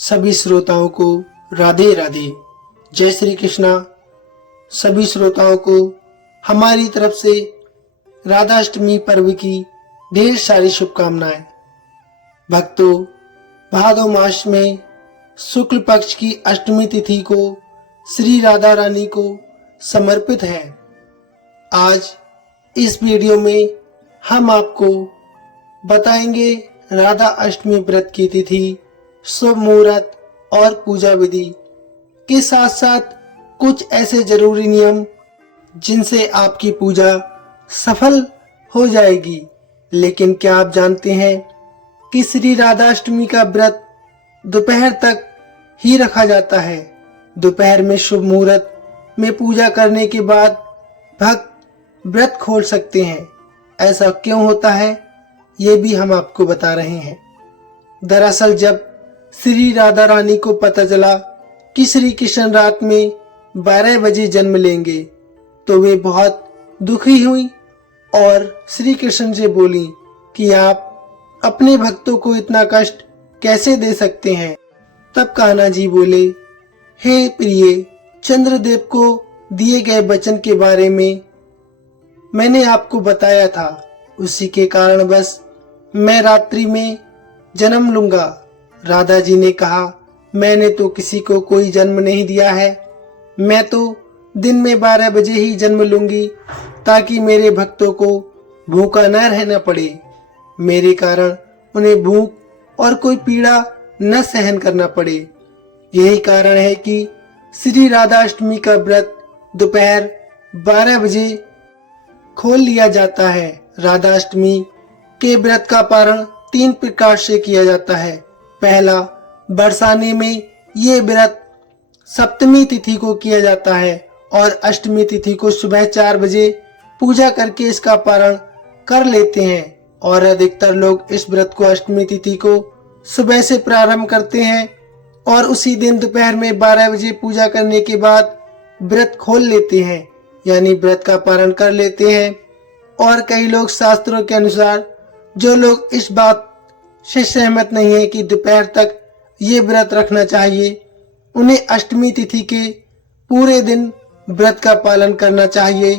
सभी श्रोताओं को राधे राधे। जय श्री कृष्णा। सभी श्रोताओं को हमारी तरफ से राधाष्टमी पर्व की ढेर सारी शुभकामनाएं। भक्तों, भादो मास में शुक्ल पक्ष की अष्टमी तिथि को श्री राधा रानी को समर्पित है। आज इस वीडियो में हम आपको बताएंगे राधा अष्टमी व्रत की तिथि, शुभ मुहूर्त और पूजा विधि के साथ साथ कुछ ऐसे जरूरी नियम जिनसे आपकी पूजा सफल हो जाएगी। लेकिन क्या आप जानते हैं कि श्री राधाष्टमी का व्रत दोपहर तक ही रखा जाता है। दोपहर में शुभ मुहूर्त में पूजा करने के बाद भक्त व्रत खोल सकते हैं। ऐसा क्यों होता है, ये भी हम आपको बता रहे हैं। दरअसल जब श्री राधा रानी को पता चला कि श्री कृष्ण रात में 12 बजे जन्म लेंगे तो वे बहुत दुखी हुई और श्री कृष्ण से बोली कि आप अपने भक्तों को इतना कष्ट कैसे दे सकते हैं। तब कान्हा जी बोले, हे प्रिय, चंद्रदेव को दिए गए वचन के बारे में मैंने आपको बताया था, उसी के कारण बस मैं रात्रि में जन्म लूंगा। राधा जी ने कहा, मैंने तो किसी को कोई जन्म नहीं दिया है, मैं तो दिन में 12 बजे ही जन्म लूंगी ताकि मेरे भक्तों को भूखा न रहना पड़े। मेरे कारण उन्हें भूख और कोई पीड़ा न सहन करना पड़े। यही कारण है कि श्री राधाष्टमी का व्रत दोपहर 12 बजे खोल लिया जाता है। राधाष्टमी के व्रत का पारण 3 प्रकार से किया जाता है। पहला, बरसाने में ये व्रत सप्तमी तिथि को किया जाता है और अष्टमी तिथि को सुबह 4 बजे पूजा करके इसका पारण कर लेते हैं। और अधिकतर लोग इस व्रत को अष्टमी तिथि को सुबह से प्रारंभ करते हैं और उसी दिन दोपहर में 12 बजे पूजा करने के बाद व्रत खोल लेते हैं, यानी व्रत का पारण कर लेते हैं। और कई लोग शास्त्रों के अनुसार जो लोग इस बात से सहमत नहीं है कि दोपहर तक ये व्रत रखना चाहिए, उन्हें अष्टमी तिथि के पूरे दिन व्रत का पालन करना चाहिए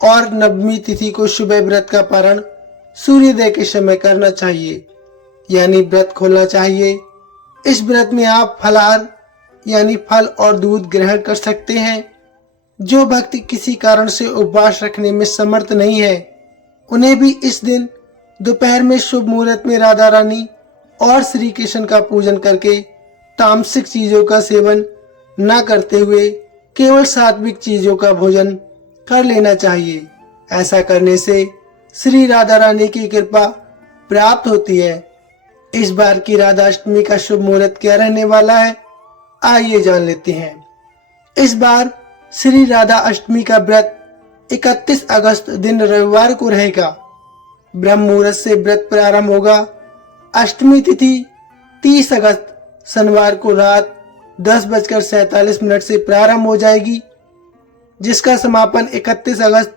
और नवमी तिथि को सुबह व्रत का पारण सूर्योदय के समय करना चाहिए, यानी व्रत खोलना चाहिए। इस व्रत में आप फलाहार यानी फल और दूध ग्रहण कर सकते हैं। जो भक्त किसी कारण से उपवास रखने में समर्थ नहीं है, उन्हें भी इस दिन दोपहर में शुभ मुहूर्त में राधा रानी और श्री कृष्ण का पूजन करके तामसिक चीजों का सेवन न करते हुए केवल सात्विक चीजों का भोजन कर लेना चाहिए। ऐसा करने से श्री राधा रानी की कृपा प्राप्त होती है। इस बार की राधाष्टमी का शुभ मुहूर्त क्या रहने वाला है, आइए जान लेते हैं। इस बार श्री राधा अष्टमी का व्रत 31 अगस्त दिन रविवार को रहेगा। ब्रह्म मुहूर्त से व्रत प्रारंभ होगा। अष्टमी तिथि 30 अगस्त शनिवार को रात 10:47 से प्रारंभ हो जाएगी, जिसका समापन 31 अगस्त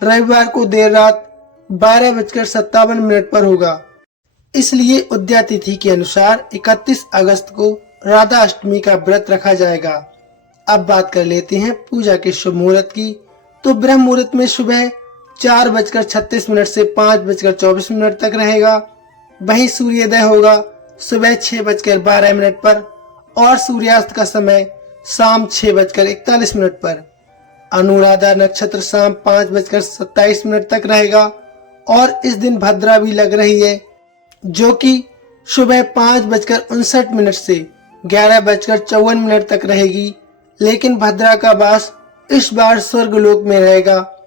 रविवार को देर रात 12:57 पर होगा। इसलिए उदया तिथि के अनुसार 31 अगस्त को राधा अष्टमी का व्रत रखा जाएगा। अब बात कर लेते हैं पूजा के शुभ मुहूर्त की। तो ब्रह्म मुहूर्त में सुबह 4:36 से 5:24 तक रहेगा। वहीं सूर्योदय होगा सुबह 6:12 पर और सूर्यास्त का समय शाम 6:41 पर। अनुराधा नक्षत्र शाम 5:27 तक रहेगा और इस दिन भद्रा भी लग रही है, जो कि सुबह 5:59 से 11:54 तक रहेगी। लेकिन भद्रा का वास इस बार स्वर्गलोक में रहेगा,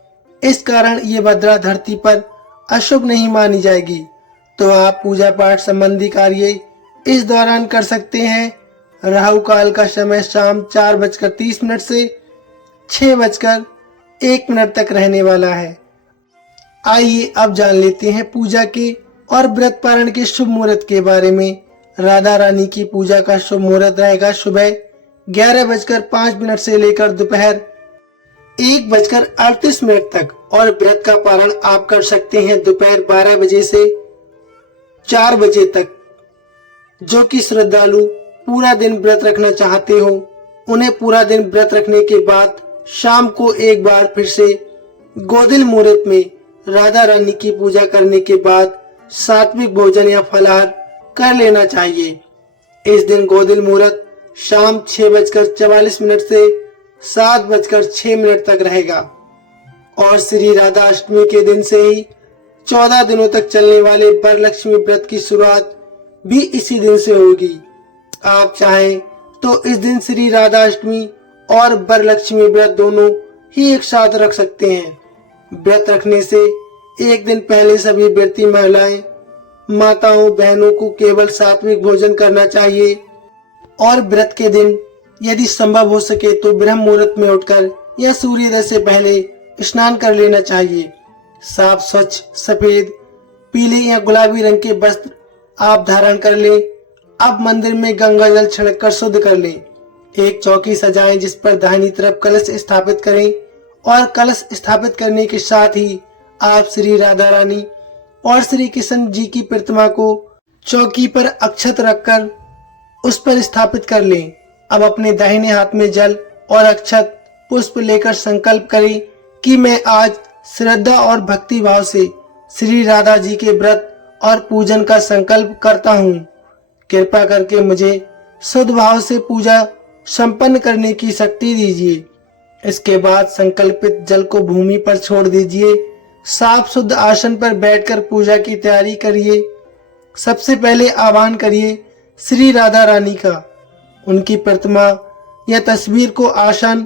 इस कारण ये भद्रा धरती पर अशुभ नहीं मानी जाएगी। तो आप पूजा पाठ संबंधी कार्य इस दौरान कर सकते हैं। राहु काल का समय शाम 4:30 से 6:01 तक रहने वाला है। आइए अब जान लेते हैं पूजा के और व्रत पारण के शुभ मुहूर्त के बारे में। राधा रानी की पूजा का शुभ मुहूर्त रहेगा सुबह 11:05 से लेकर दोपहर 1:38 तक और व्रत का पारण आप कर सकते हैं दोपहर 12 बजे से 4 बजे तक। जो कि श्रद्धालु पूरा दिन व्रत रखना चाहते हो, उन्हें पूरा दिन व्रत रखने के बाद शाम को एक बार फिर से गोदिल मुहूर्त में राधा रानी की पूजा करने के बाद सात्विक भोजन या फलाहार कर लेना चाहिए। इस दिन गोदिल मुहूर्त शाम 6:44 से 7:06 तक रहेगा और श्री राधा अष्टमी के दिन से ही 14 दिनों तक चलने वाले वरलक्ष्मी व्रत की शुरुआत भी इसी दिन से होगी। आप चाहें तो इस दिन श्री राधा अष्टमी और वरलक्ष्मी व्रत दोनों ही एक साथ रख सकते हैं। व्रत रखने से एक दिन पहले सभी व्रती महिलाएं, माताओं, बहनों को केवल सात्विक भोजन करना चाहिए और व्रत के दिन यदि संभव हो सके तो ब्रह्म मुहूर्त में उठकर या सूर्योदय से पहले स्नान कर लेना चाहिए। साफ, स्वच्छ, सफेद, पीले या गुलाबी रंग के वस्त्र आप धारण कर लें। अब मंदिर में गंगा जल छिड़क कर शुद्ध कर लें। एक चौकी सजाएं जिस पर दाहिनी तरफ कलश स्थापित करें और कलश स्थापित करने के साथ ही आप श्री राधा रानी और श्री कृष्ण जी की प्रतिमा को चौकी पर अक्षत रखकर उस पर स्थापित कर लें। अब अपने दाहिने हाथ में जल और अक्षत पुष्प लेकर संकल्प करें कि मैं आज श्रद्धा और भक्ति भाव से श्री राधा जी के व्रत और पूजन का संकल्प करता हूँ। कृपा करके मुझे शुद्ध भाव से पूजा संपन्न करने की शक्ति दीजिए। इसके बाद संकल्पित जल को भूमि पर छोड़ दीजिए। साफ शुद्ध आसन पर बैठकर पूजा की तैयारी करिए। सबसे पहले आह्वान करिए श्री राधा रानी का। उनकी प्रतिमा या तस्वीर को आसन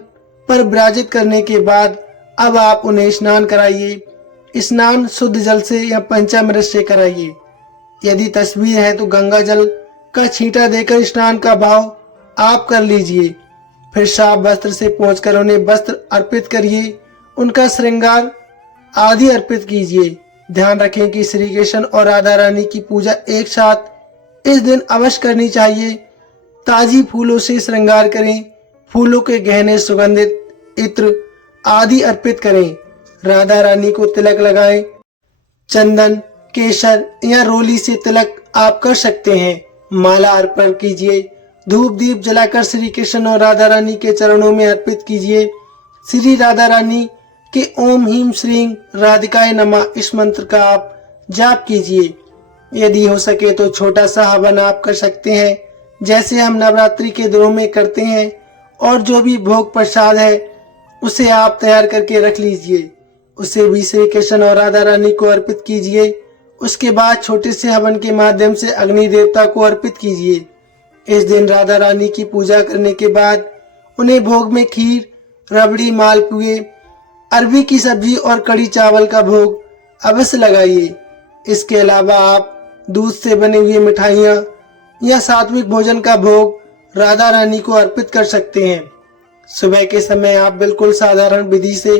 पर विराजित करने के बाद अब आप उन्हें स्नान कराइए। स्नान शुद्ध जल से या पंचामृत से कराइए। यदि तस्वीर है तो गंगा जल का छींटा देकर स्नान का भाव आप कर लीजिए। फिर साफ वस्त्र से पोंछकर उन्हें वस्त्र अर्पित करिए। उनका श्रृंगार आदि अर्पित कीजिए। ध्यान रखें कि श्री कृष्ण और राधा रानी की पूजा एक साथ इस दिन अवश्य करनी चाहिए। ताजी फूलों से श्रृंगार करें। फूलों के गहने, सुगंधित इत्र आदि अर्पित करें। राधा रानी को तिलक लगाएं। चंदन, केसर या रोली से तिलक आप कर सकते हैं। माला अर्पण कीजिए। धूप दीप जलाकर श्री कृष्ण और राधा रानी के चरणों में अर्पित कीजिए। श्री राधा रानी के ओम ह्रीं श्रीं राधिकाय नमः इस मंत्र का आप जाप कीजिए। यदि हो सके तो छोटा सा हवन आप कर सकते हैं, जैसे हम नवरात्रि के दिनों में करते हैं। और जो भी भोग प्रसाद है उसे आप तैयार करके रख लीजिए। उसे भी श्री कृष्ण और राधा रानी को अर्पित कीजिए। उसके बाद छोटे से हवन के माध्यम से अग्नि देवता को अर्पित कीजिए। इस दिन राधा रानी की पूजा करने के बाद उन्हें भोग में खीर, रबड़ी, मालपुए, अरबी की सब्जी और कड़ी चावल का भोग अवश्य लगाइए। इसके अलावा आप दूध से बने हुए मिठाइयाँ या सात्विक भोजन का भोग राधा रानी को अर्पित कर सकते हैं। सुबह के समय आप बिल्कुल साधारण विधि से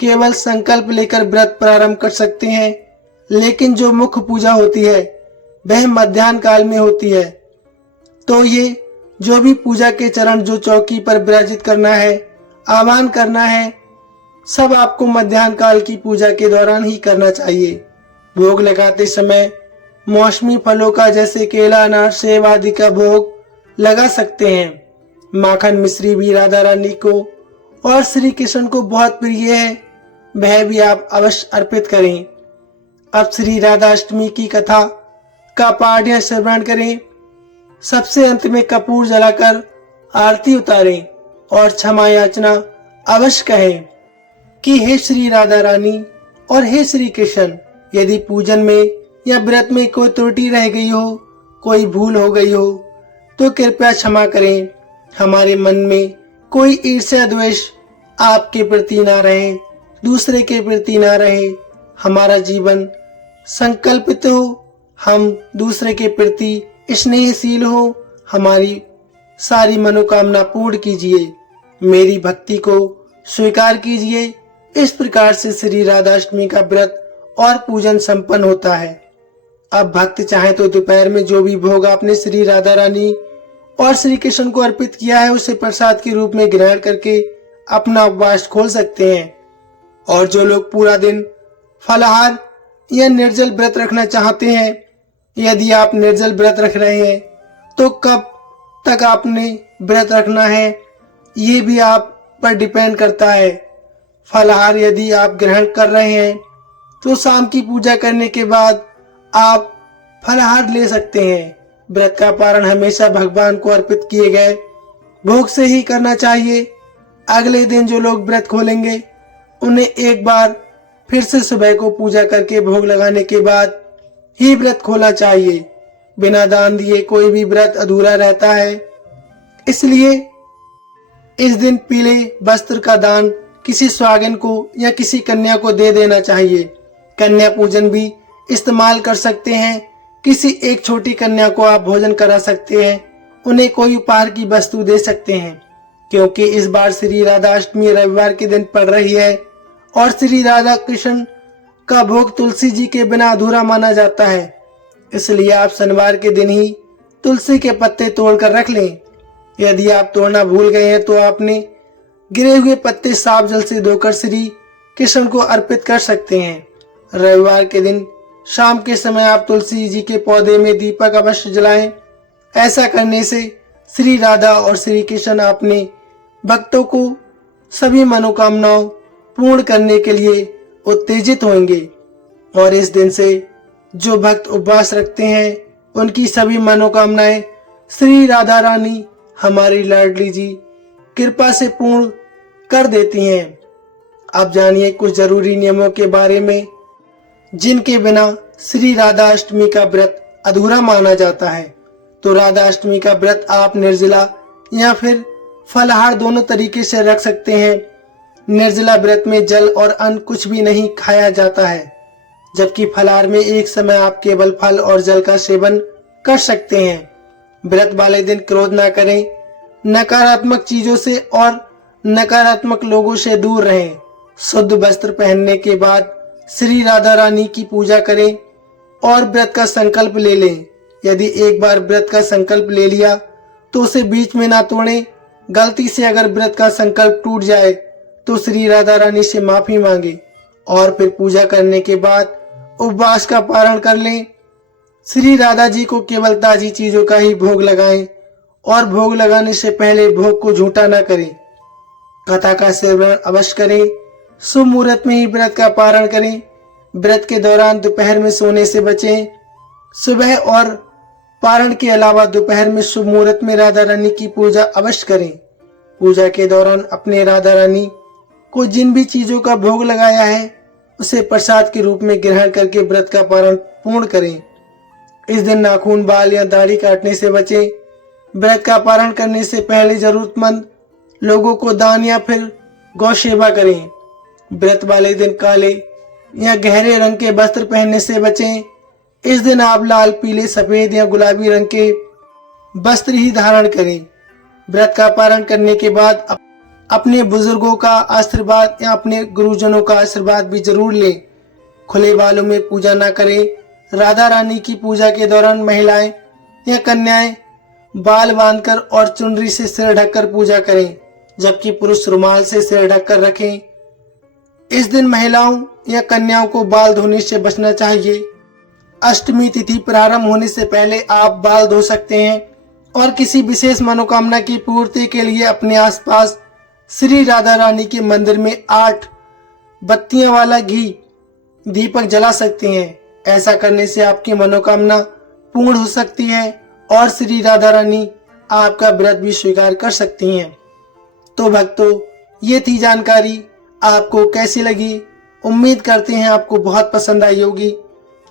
केवल संकल्प लेकर व्रत प्रारंभ कर सकते हैं, लेकिन जो मुख्य पूजा होती है वह मध्याह्न काल में होती है। तो ये जो भी पूजा के चरण जो चौकी पर विराजित करना है, आह्वान करना है, सब आपको मध्याह्न काल की पूजा के दौरान ही करना चाहिए। भोग लगाते समय मौसमी फलों का जैसे केला, अनार, सेब आदि का भोग लगा सकते हैं। माखन मिश्री भी राधा रानी को और श्री कृष्ण को बहुत प्रिय है, वह भी आप अवश्य अर्पित करें। अब श्री राधा अष्टमी की कथा का पाठ या श्रवण करें। सबसे अंत में कपूर जलाकर आरती उतारें और क्षमा याचना अवश्य कहें कि हे श्री राधा रानी और हे श्री कृष्ण, यदि पूजन में या व्रत में कोई त्रुटि रह गई हो, कोई भूल हो गई हो तो कृपया क्षमा करें। हमारे मन में कोई ईर्ष्या द्वेष आपके प्रति ना रहे, दूसरे के प्रति ना रहे। हमारा जीवन संकल्पित हो, हम दूसरे के प्रति स्नेहशील हो। हमारी सारी मनोकामना पूर्ण कीजिए। मेरी भक्ति को स्वीकार कीजिए। इस प्रकार से श्री राधाष्टमी का व्रत और पूजन संपन्न होता है। अब भक्त चाहे तो दोपहर में जो भी भोग आपने श्री राधा रानी और श्री कृष्ण को अर्पित किया है उसे प्रसाद के रूप में ग्रहण करके अपना उपवास खोल सकते हैं। और जो लोग पूरा दिन फलाहार या निर्जल व्रत रखना चाहते हैं, यदि आप निर्जल व्रत रख रहे हैं तो कब तक आपने व्रत रखना है ये भी आप पर डिपेंड करता है। फलाहार यदि आप ग्रहण कर रहे हैं तो शाम की पूजा करने के बाद आप फलाहार ले सकते हैं। व्रत का पारण हमेशा भगवान को अर्पित किए गए भोग से ही करना चाहिए। अगले दिन जो लोग व्रत खोलेंगे उन्हें एक बार फिर से सुबह को पूजा करके भोग लगाने के बाद ही व्रत खोलना चाहिए। बिना दान दिए कोई भी व्रत अधूरा रहता है। इसलिए इस दिन पीले वस्त्र का दान किसी सुहागिन को या किसी कन्या को दे देना चाहिए। कन्या पूजन भी इस्तेमाल कर सकते हैं। किसी एक छोटी कन्या को आप भोजन करा सकते हैं, उन्हें कोई उपहार की वस्तु दे सकते हैं। क्योंकि इस बार श्री राधा अष्टमी रविवार के दिन पड़ रही है और श्री राधा कृष्ण का भोग तुलसी जी के बिना अधूरा माना जाता है, इसलिए आप शनिवार के दिन ही तुलसी के पत्ते तोड़कर रख लें। यदि आप तोड़ना भूल गए हैं तो आपने गिरे हुए पत्ते साफ जल से धोकर श्री कृष्ण को अर्पित कर सकते हैं। रविवार के दिन शाम के समय आप तुलसी जी के पौधे में दीपक अवश्य जलाएं। ऐसा करने से श्री राधा और श्री कृष्ण अपने भक्तों को सभी मनोकामनाओं पूर्ण करने के लिए उत्तेजित होंगे और इस दिन से जो भक्त उपवास रखते हैं उनकी सभी मनोकामनाएं श्री राधा रानी हमारी लाडली जी कृपा से पूर्ण कर देती हैं। अब जानिए कुछ जरूरी नियमों के बारे में जिनके बिना श्री राधा अष्टमी का व्रत अधूरा माना जाता है। तो राधा अष्टमी का व्रत आप निर्जला या फिर फलाहार दोनों तरीके से रख सकते हैं। निर्जला व्रत में जल और अन्न कुछ भी नहीं खाया जाता है, जबकि फलाहार में एक समय आप केवल फल और जल का सेवन कर सकते हैं। व्रत वाले दिन क्रोध ना करें, नकारात्मक चीजों से और नकारात्मक लोगों से दूर रहें। शुद्ध वस्त्र पहनने के बाद श्री राधा रानी की पूजा करें और व्रत का संकल्प ले लें। यदि एक बार व्रत का संकल्प ले लिया तो उसे बीच में ना तोड़ें। गलती से अगर व्रत का संकल्प टूट जाए तो श्री राधा रानी से माफी मांगे और फिर पूजा करने के बाद उपवास का पारण कर लें। श्री राधा जी को केवल ताजी चीजों का ही भोग लगाएं और भोग लगाने से पहले भोग को झूठा ना करें। कथा का सेवन अवश्य करें। शुभ मुहूर्त में ही व्रत का पारण करें। व्रत के दौरान दोपहर में सोने से बचें। सुबह और पारण के अलावा दोपहर में शुभ मुहूर्त में राधा रानी की पूजा अवश्य करें। पूजा के दौरान अपने राधा रानी को जिन भी चीजों का भोग लगाया है उसे प्रसाद के रूप में ग्रहण करके व्रत का पारण पूर्ण करें। इस दिन नाखून, बाल या दाढ़ी काटने से बचें। व्रत का पारण करने से पहले जरूरतमंद लोगों को दान या फिर गौ सेवा करें। व्रत वाले दिन काले या गहरे रंग के वस्त्र पहनने से बचें। इस दिन आप लाल, पीले, सफेद या गुलाबी रंग के वस्त्र ही धारण करें। व्रत का पारण करने के बाद अपने बुजुर्गों का आशीर्वाद या अपने गुरुजनों का आशीर्वाद भी जरूर लें। खुले बालों में पूजा न करें। राधा रानी की पूजा के दौरान महिलाएं या कन्याएं बाल बांधकर और चुनरी से सिर ढककर पूजा करें, जबकि पुरुष रुमाल से सिर ढककर रखें। इस दिन महिलाओं या कन्याओं को बाल धोने से बचना चाहिए। अष्टमी तिथि प्रारंभ होने से पहले आप बाल धो सकते हैं और किसी विशेष मनोकामना की पूर्ति के लिए अपने आसपास श्री राधा रानी के मंदिर में 8 बत्तियां वाला घी दीपक जला सकते हैं। ऐसा करने से आपकी मनोकामना पूर्ण हो सकती है और श्री राधा रानी आपका व्रत भी स्वीकार कर सकती हैं। तो भक्तों, ये थी जानकारी। आपको कैसी लगी? उम्मीद करते हैं आपको बहुत पसंद आई होगी।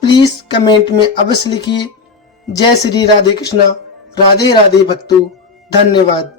प्लीज कमेंट में अवश्य लिखिए। जय श्री राधे कृष्णा। राधे राधे भक्तों, धन्यवाद।